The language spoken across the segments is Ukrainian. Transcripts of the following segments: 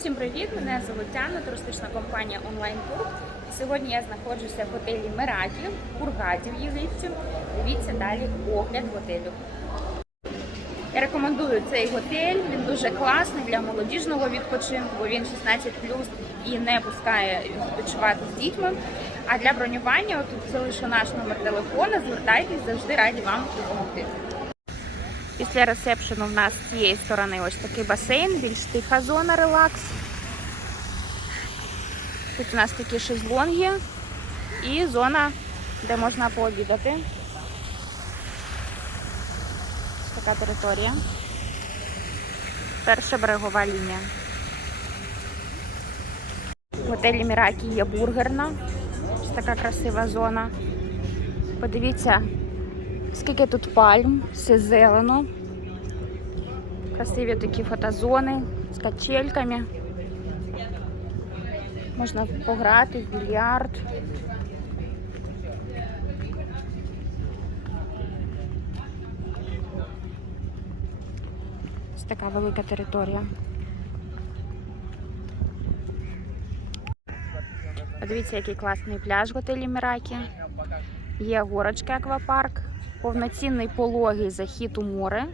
Всім привіт! Мене звуть Анна, туристична компанія Online Tour. Сьогодні я знаходжуся в готелі Меракі в Кургаді в Єгипті. Дивіться далі огляд готелю. Я рекомендую цей готель. Він дуже класний для молодіжного відпочинку, бо він 16 і не пускає відпочивати з дітьми. А для бронювання тут залишу наш номер телефона. Звертайтесь, завжди раді вам допомогти. Після ресепшену в нас з цієї сторони ось такий басейн, більш тиха зона релакс. Тут у нас такі шезлонги і зона, де можна пообідати. Ось така територія. Перша берегова лінія. В готелі Міракі є бургерна. Ось така красива зона. Подивіться, скільки тут пальм, все зелено. Красиві такі фотозони з качельками. Можна пограти в більярд. Ось така велика територія. Подивіться, який класний пляж в готелі Міракі. Є горочки аквапарк, повноцінний пологий захід у море.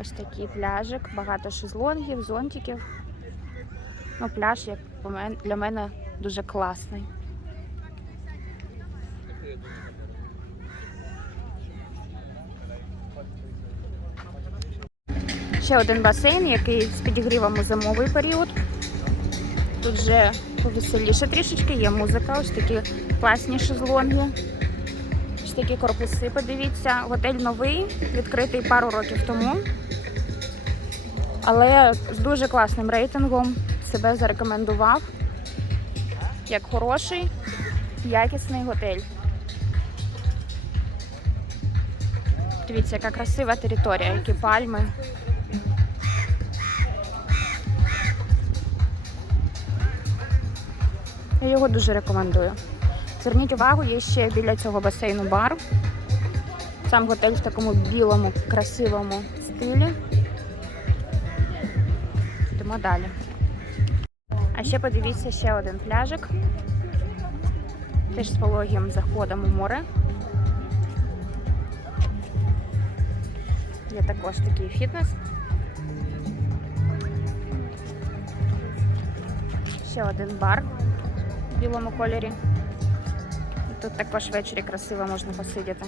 Ось такий пляжик, багато шезлонгів, зонтиків. Ну, пляж, як для мене, дуже класний. Ще один басейн, який з підігрівом у зимовий період. Тут вже повеселіше трішечки, є музика, ось такі класні шезлонги. Ось такі корпуси, подивіться. Готель новий, відкритий пару років тому. Але з дуже класним рейтингом себе зарекомендував як хороший, якісний готель. Дивіться, яка красива територія, які пальми. Я його дуже рекомендую. Зверніть увагу, є ще біля цього басейну бар. Сам готель в такому білому, красивому стилі. Йдемо далі. А ще подивіться ще один пляжик. Теж з пологим заходом у море. Є також такий фітнес. Ще один бар білому кольорі. Тут також ввечері красиво можна посидіти.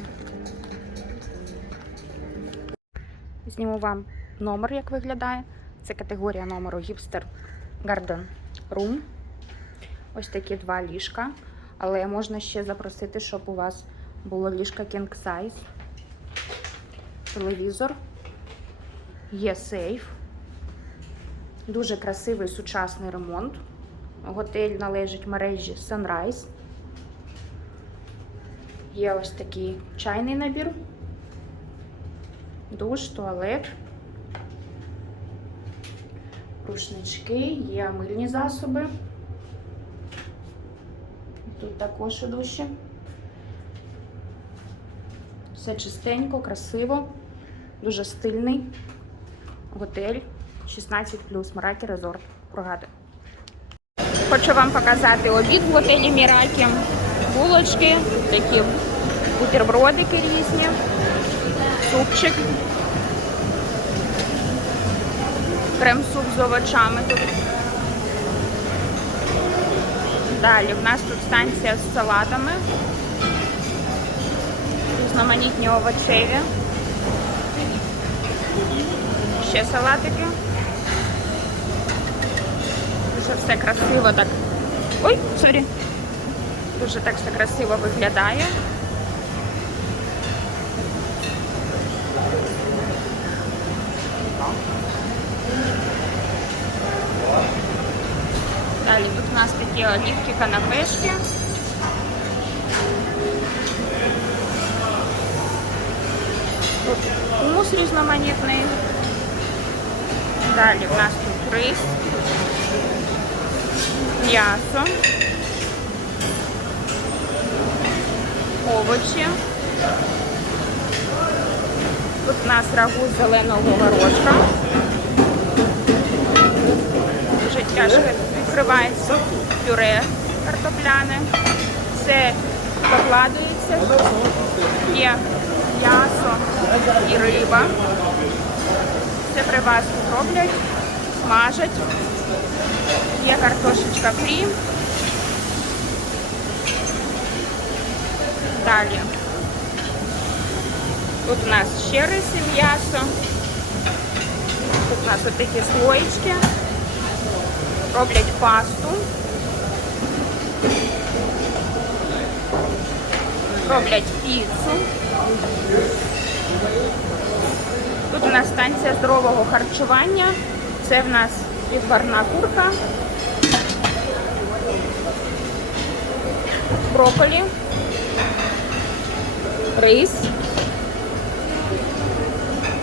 Зніму вам номер, як виглядає. Це категорія номеру Hipster Garden Room. Ось такі два ліжка. Але можна ще запросити, щоб у вас було ліжка King Size. Телевізор. Є сейф. Дуже красивий сучасний ремонт. Готель належить мережі Sunrise. Є ось такий чайний набір, душ, туалет, рушнички, є мильні засоби. Тут також у душі. Все чистенько, красиво, дуже стильний готель 16 Маракі Резорт. Прогати. Хочу вам показати обід в готелі Міракі. Булочки, такі бутербродики різні, супчик. Крем-суп з овочами тут. Далі в нас тут станція з салатами. Різноманітні овочеві. Ще салатики. Дуже все красиво так. Ой, сорі. Дуже так все красиво виглядає. Далі тут у нас такі олівки, канапешки. Тут хумус різноманітний. Далі в нас тут рис, М'ясо. овочі, Тут у нас рагу зеленого горошка. Дуже тяжко відкривається пюре картопляне. Все докладується. Є м'ясо і риба. Все при вас роблять, смажать. Є картошечка фрі. Далі. Тут у нас ще рис і м'ясо. Тут у нас от такі слоєчки. Роблять пасту. Роблять піцу. Тут у нас станція здорового харчування. Це в нас відварна курка. Брокколі. Рис.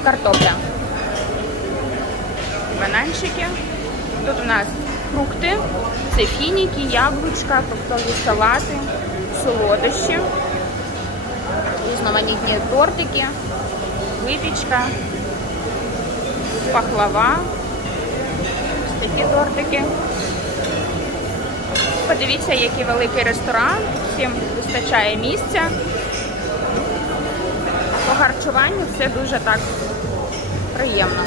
Картопля. Бананчики. Тут у нас фрукти, це фініки, яблучка, фруктові салати, солодощі, різноманітні тортики, випічка, пахлава, такі тортики. Подивіться, який великий ресторан, всім вистачає місця. По харчуванню все дуже так приємно.